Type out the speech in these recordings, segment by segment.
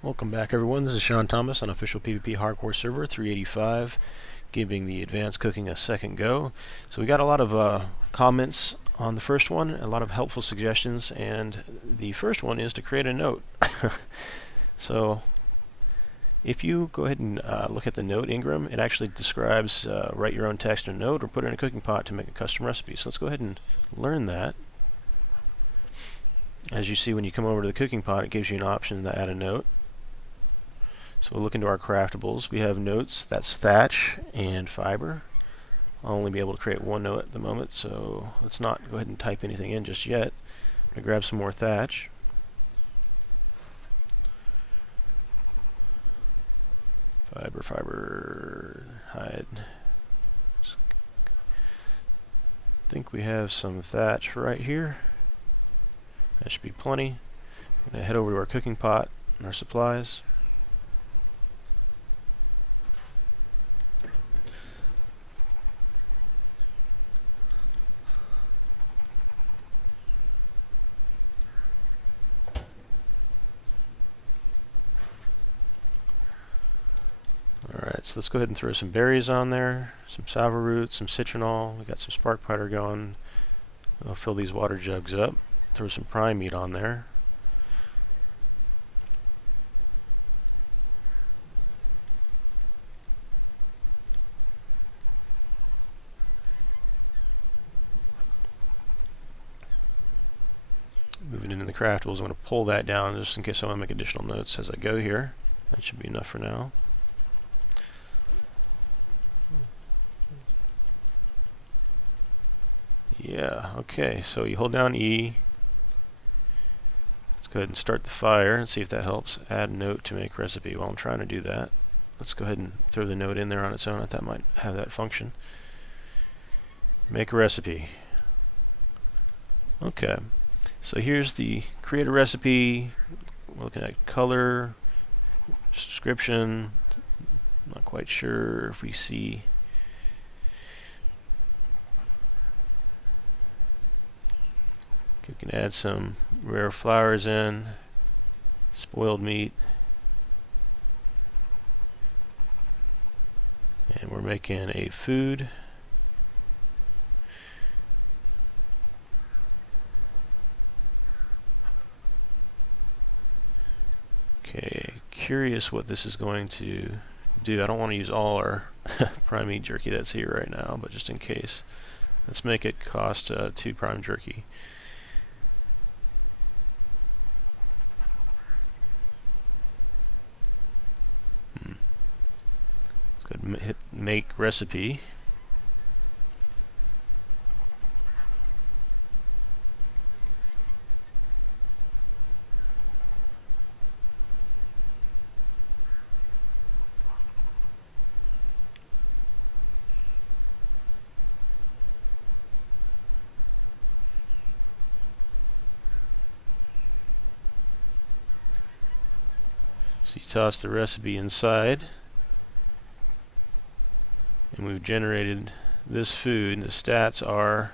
Welcome back, everyone. This is SeanThomas on official PvP hardcore server 385, giving the advanced cooking a second go. So we got a lot of comments on the first one, a lot of helpful suggestions, and the first one is to create a note. So if you go ahead and look at the note Ingram, it actually describes write your own text in a note or put it in a cooking pot to make a custom recipe. So let's go ahead and learn that. As you see, when you come over to the cooking pot, it gives you an option to add a note. So we'll look into our craftables. We have notes, that's thatch and fiber. I'll only be able to create one note at the moment, so let's not go ahead and type anything in just yet. I'm going to grab some more thatch. Fiber, hide. I think we have some thatch right here. That should be plenty. I'm going to head over to our cooking pot and our supplies. Alright, so let's go ahead and throw some berries on there, some salver root, some citronal. We got some spark powder going. I'll fill these water jugs up. Throw some prime meat on there. Moving into the craftables, I'm going to pull that down just in case I want to make additional notes as I go here. That should be enough for now. Yeah, okay, so you hold down E. Let's go ahead and start the fire and see if that helps. Add note to make recipe. While I'm trying to do that, let's go ahead and throw the note in there on its own. I thought that might have that function. Make a recipe. Okay, so here's the create a recipe. We're looking at color, description. Not quite sure if we see. We can add some rare flowers in, spoiled meat, and we're making a food. Okay, curious what this is going to do. I don't want to use all our prime meat jerky that's here right now, but just in case, let's make it cost 2 prime jerky. Let's go ahead and hit make recipe. So you toss the recipe inside, and we've generated this food. The stats are,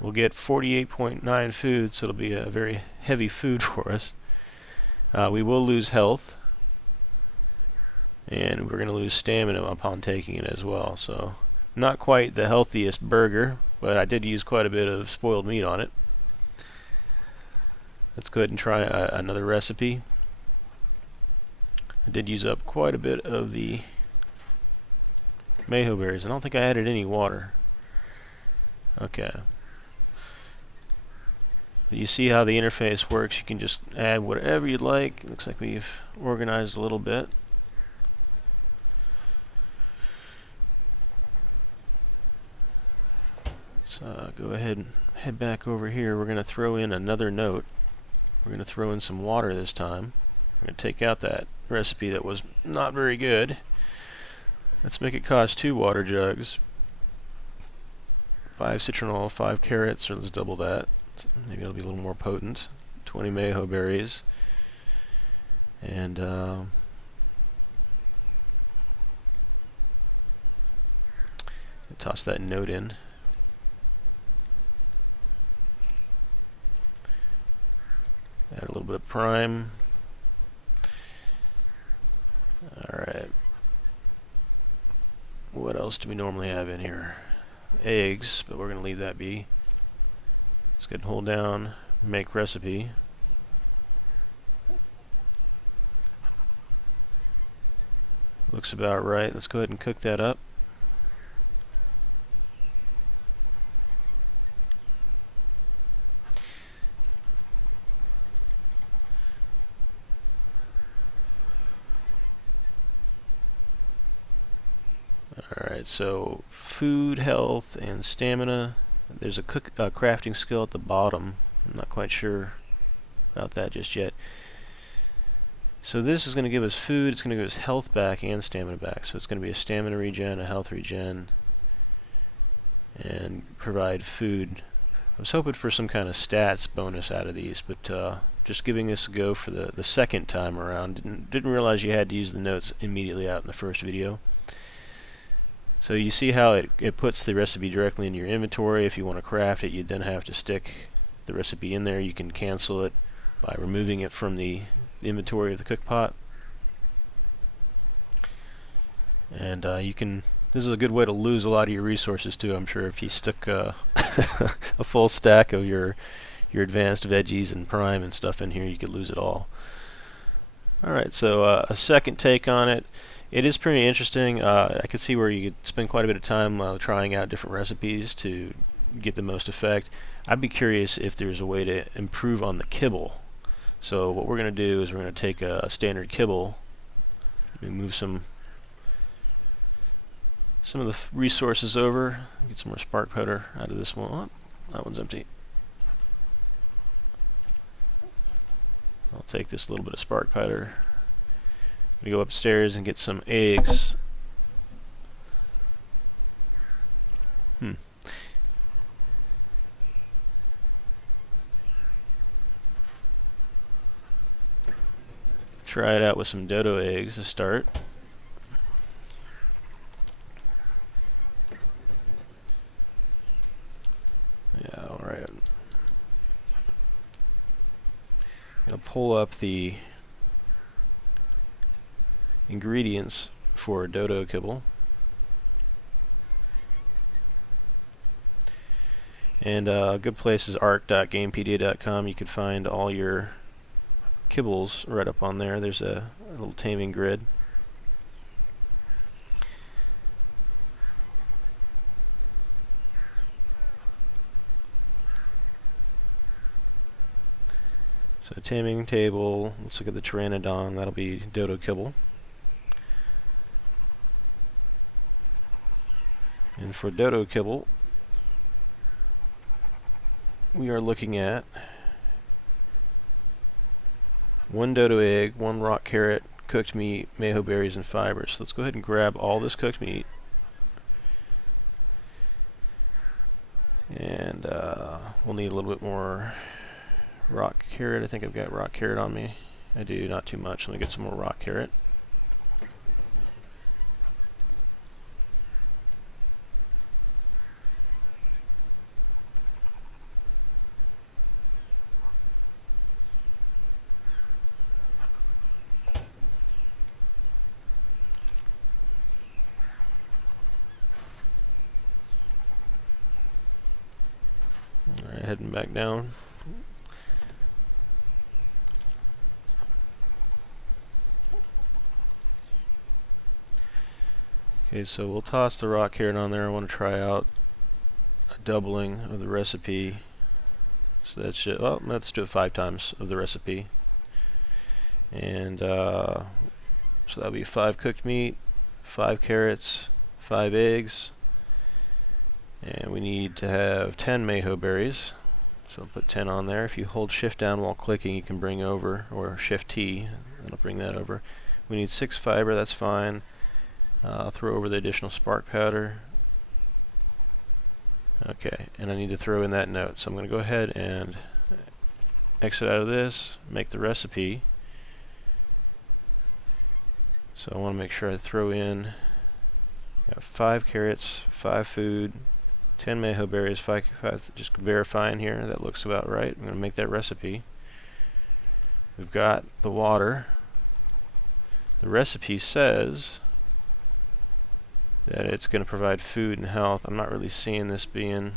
we'll get 48.9 food, so it'll be a very heavy food for us. We will lose health, and we're going to lose stamina upon taking it as well. So not quite the healthiest burger, but I did use quite a bit of spoiled meat on it. Let's go ahead and try another recipe. I did use up quite a bit of the mayho berries. I don't think I added any water. Okay. You see how the interface works. You can just add whatever you'd like. Looks like we've organized a little bit. Let's go ahead and head back over here. We're going to throw in another note. We're going to throw in some water this time. We're going to take out that recipe that was not very good. Let's make it cost 2 water jugs, 5 citronal, 5 carrots, or let's double that. Maybe it'll be a little more potent. 20 mayho berries, and toss that note in. Add a little bit of prime. what else do we normally have in here? Eggs, but we're going to leave that be. Let's go ahead and hold down, make recipe. Looks about right. Let's go ahead and cook that up. Alright, so food, health, and stamina. There's a crafting skill at the bottom. I'm not quite sure about that just yet. So this is going to give us food, it's going to give us health back and stamina back. So it's going to be a stamina regen, a health regen, and provide food. I was hoping for some kind of stats bonus out of these, but just giving this a go for the second time around. Didn't realize you had to use the notes immediately out in the first video. So you see how it puts the recipe directly in your inventory. If you want to craft it, you then have to stick the recipe in there. You can cancel it by removing it from the inventory of the cook pot. And this is a good way to lose a lot of your resources too, I'm sure. If you stuck a full stack of your advanced veggies and prime and stuff in here, you could lose it all. Alright, so a second take on it. It is pretty interesting. I could see where you could spend quite a bit of time trying out different recipes to get the most effect. I'd be curious if there's a way to improve on the kibble. So what we're going to do is we're going to take a standard kibble. Let me move some of the resources over. Get some more spark powder out of this one. Oh, that one's empty. I'll take this little bit of spark powder. We go upstairs and get some eggs. Try it out with some dodo eggs to start. Yeah, alright. Gonna pull up the ingredients for dodo kibble. And a good place is ark.gamepedia.com. You can find all your kibbles right up on there. There's a little taming grid. So taming table, let's look at the pteranodon, that'll be dodo kibble. And for dodo kibble, we are looking at 1 dodo egg, 1 rock carrot, cooked meat, mayho berries, and fibers. So let's go ahead and grab all this cooked meat. And we'll need a little bit more rock carrot. I think I've got rock carrot on me. I do, not too much. Let me get some more rock carrot. Alright, heading back down. Okay, so we'll toss the rock carrot on there. I want to try out a doubling of the recipe. So that should, well, let's do it 5 times of the recipe. And so that'll be 5 cooked meat, 5 carrots, 5 eggs, and we need to have 10 mayho berries. So I'll put 10 on there. If you hold shift down while clicking, you can bring over, or shift T, that'll bring that over. We need 6 fiber, that's fine. I'll throw over the additional spark powder. Okay, and I need to throw in that note. So I'm going to go ahead and exit out of this, make the recipe. So I want to make sure I throw in 5 carrots, 5 food, 10 mayho berries, 5, just verifying here, that looks about right. I'm going to make that recipe. We've got the water. The recipe says that it's going to provide food and health. I'm not really seeing this being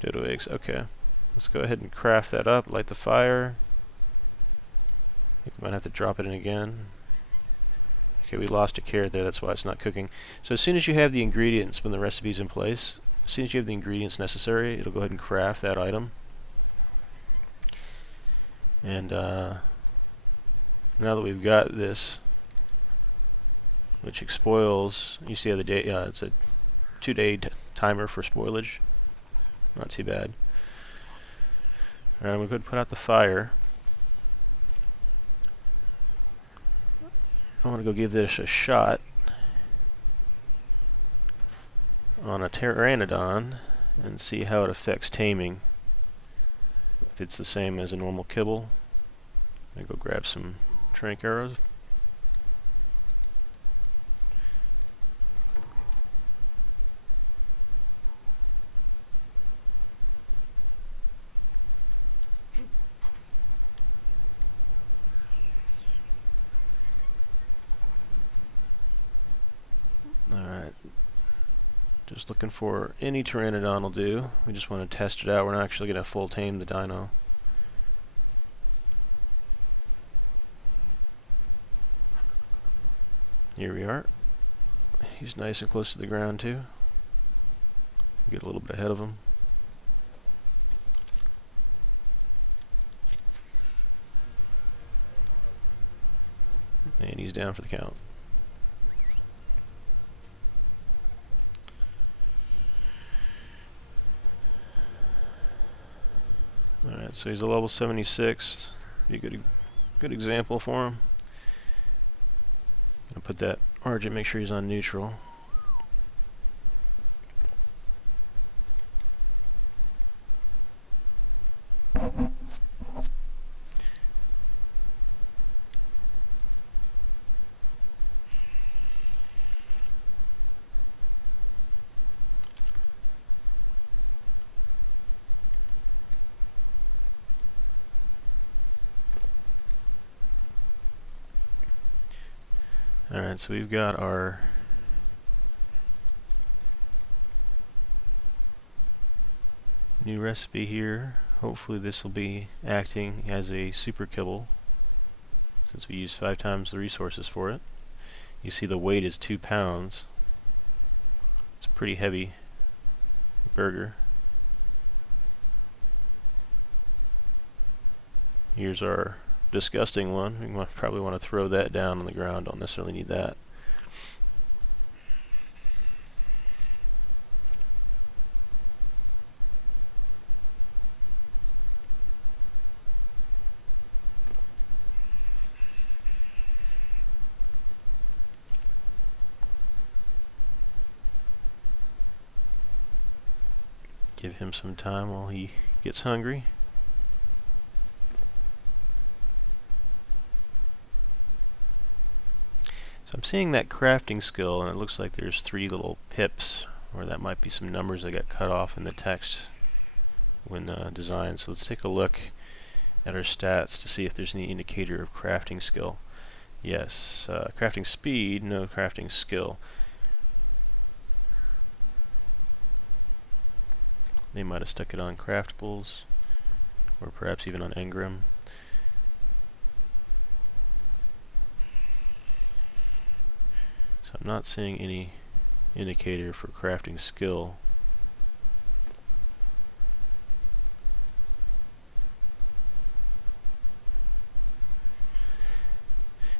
dodo eggs. Okay, let's go ahead and craft that up, light the fire. I think we might have to drop it in again. Okay, we lost a carrot there, that's why it's not cooking. So as soon as you have the ingredients, when the recipe's in place, as soon as you have the ingredients necessary, it'll go ahead and craft that item. And now that we've got this, which spoils, you see how the day, it's a 2-day timer for spoilage. Not too bad. Alright, I'm going to go ahead and put out the fire. I want to go give this a shot on a pteranodon and see how it affects taming. If it's the same as a normal kibble. I'm going to go grab some trank arrows. Just looking for any pteranodon will do. We just want to test it out. We're not actually going to full tame the dino. Here we are. He's nice and close to the ground too. Get a little bit ahead of him. And he's down for the count. Alright, so he's a level 76. Be a good example for him. I'll put that Argent, make sure he's on neutral. Alright, so we've got our new recipe here. Hopefully this will be acting as a super kibble since we use 5 times the resources for it. You see the weight is 2 pounds. It's a pretty heavy burger. Here's our disgusting one. We probably want to throw that down on the ground. Don't necessarily need that. Give him some time while he gets hungry. So I'm seeing that crafting skill, and it looks like there's 3 little pips, or that might be some numbers that got cut off in the text when designed. So let's take a look at our stats to see if there's any indicator of crafting skill. Yes, crafting speed, no crafting skill. They might have stuck it on craftables, or perhaps even on Engram. So I'm not seeing any indicator for crafting skill.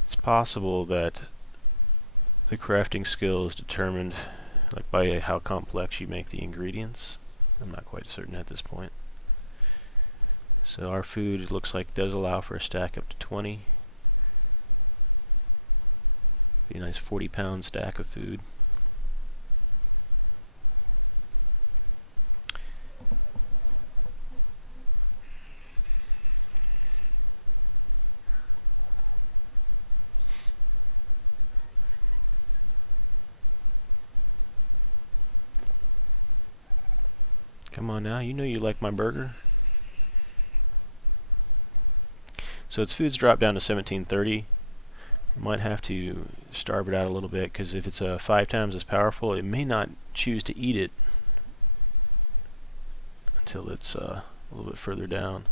It's possible that the crafting skill is determined like by how complex you make the ingredients. I'm not quite certain at this point. So our food, it looks like, does allow for a stack up to 20. Be a nice 40-pound stack of food. Come on now, you know you like my burger. So its food's dropped down to 1730. Might have to starve it out a little bit, because if it's 5 times as powerful, it may not choose to eat it until it's a little bit further down.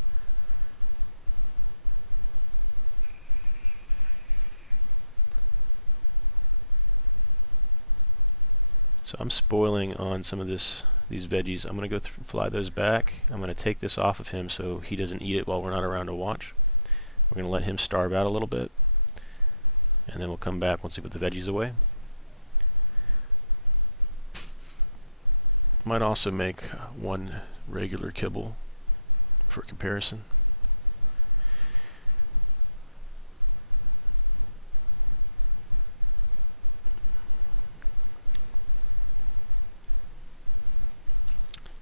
So I'm spoiling on some of these veggies. I'm going to go fly those back. I'm going to take this off of him so he doesn't eat it while we're not around to watch. We're going to let him starve out a little bit, and then we'll come back once we put the veggies away. Might also make one regular kibble for comparison.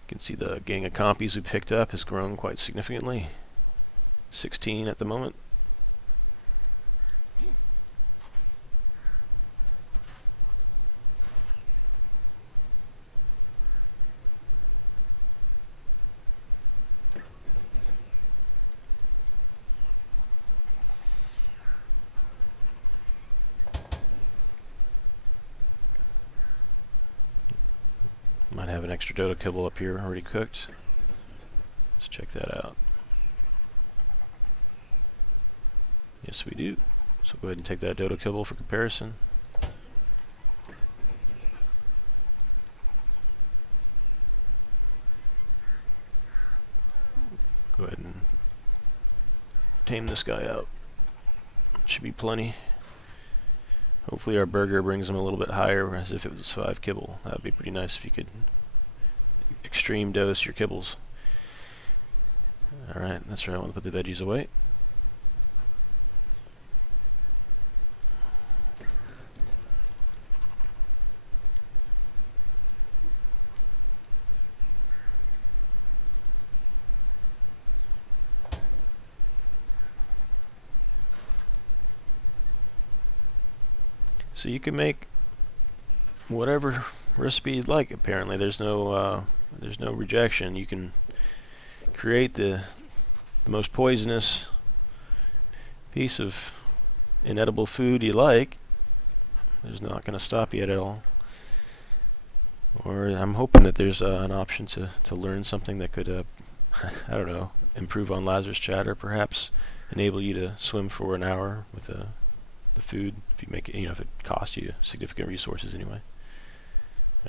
You can see the gang of compies we picked up has grown quite significantly. 16 at the moment. Might have an extra dodo kibble up here already cooked. Let's check that out. Yes, we do. So go ahead and take that dodo kibble for comparison. Go ahead and tame this guy out. Should be plenty. Hopefully our burger brings him a little bit higher, as if it was 5 kibble. That would be pretty nice if you could extreme dose your kibbles. Alright, that's right, I want to put the veggies away. So you can make whatever recipe you'd like. Apparently, there's no rejection. You can create the most poisonous piece of inedible food you like. There's not going to stop you at all. Or I'm hoping that there's an option to learn something that could, I don't know, improve on Lazarus chatter, perhaps enable you to swim for an hour with the food, if you make it, if it costs you significant resources anyway.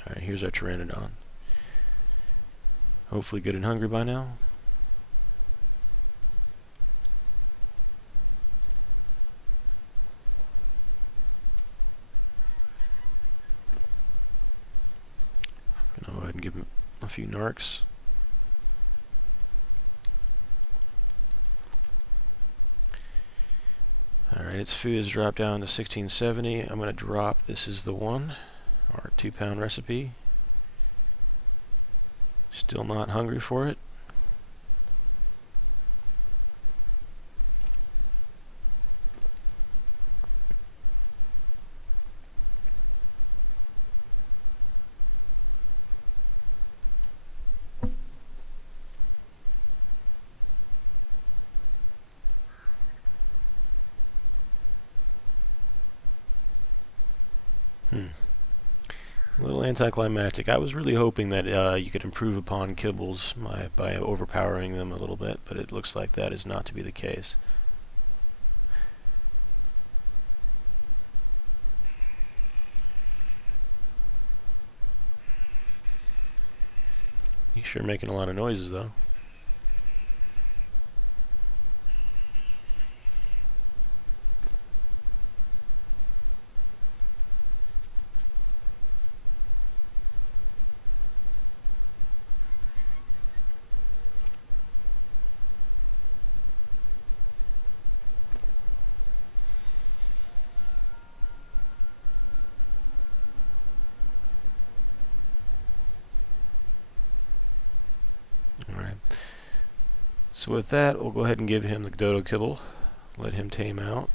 Alright, here's our pteranodon. Hopefully good and hungry by now. Gonna go ahead and give him a few narcs. Alright, its food has dropped down to 1670. I'm going to drop, this is the one, our 2-pound recipe. Still not hungry for it. A little anticlimactic. I was really hoping that you could improve upon kibbles by overpowering them a little bit, but it looks like that is not to be the case. You're sure making a lot of noises, though. So with that, we'll go ahead and give him the dodo kibble, let him tame out.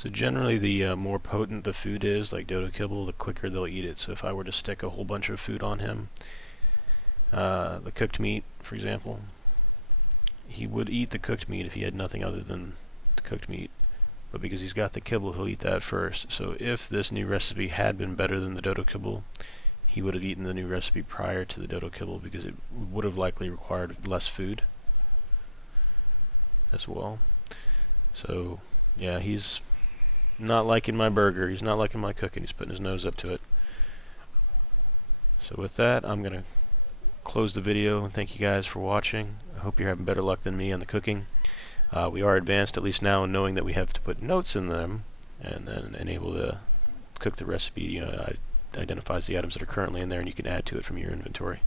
So generally, the more potent the food is, like dodo kibble, the quicker they'll eat it. So if I were to stick a whole bunch of food on him, the cooked meat, for example, he would eat the cooked meat if he had nothing other than the cooked meat. But because he's got the kibble, he'll eat that first. So if this new recipe had been better than the dodo kibble, he would have eaten the new recipe prior to the dodo kibble because it would have likely required less food as well. So yeah, he's not liking my burger, he's not liking my cooking, he's putting his nose up to it. So with that, I'm going to close the video and thank you guys for watching. I hope you're having better luck than me on the cooking. We are advanced, at least now, in knowing that we have to put notes in them and then enable to cook the recipe. It identifies the items that are currently in there and you can add to it from your inventory.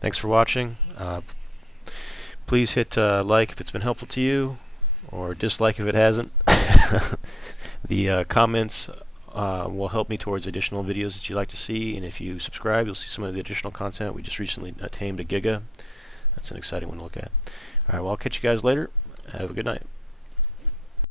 Thanks for watching. Please hit like if it's been helpful to you, or dislike if it hasn't. The comments will help me towards additional videos that you'd like to see, and if you subscribe, you'll see some of the additional content. We just recently tamed a giga. That's an exciting one to look at. Alright, well, I'll catch you guys later. Have a good night.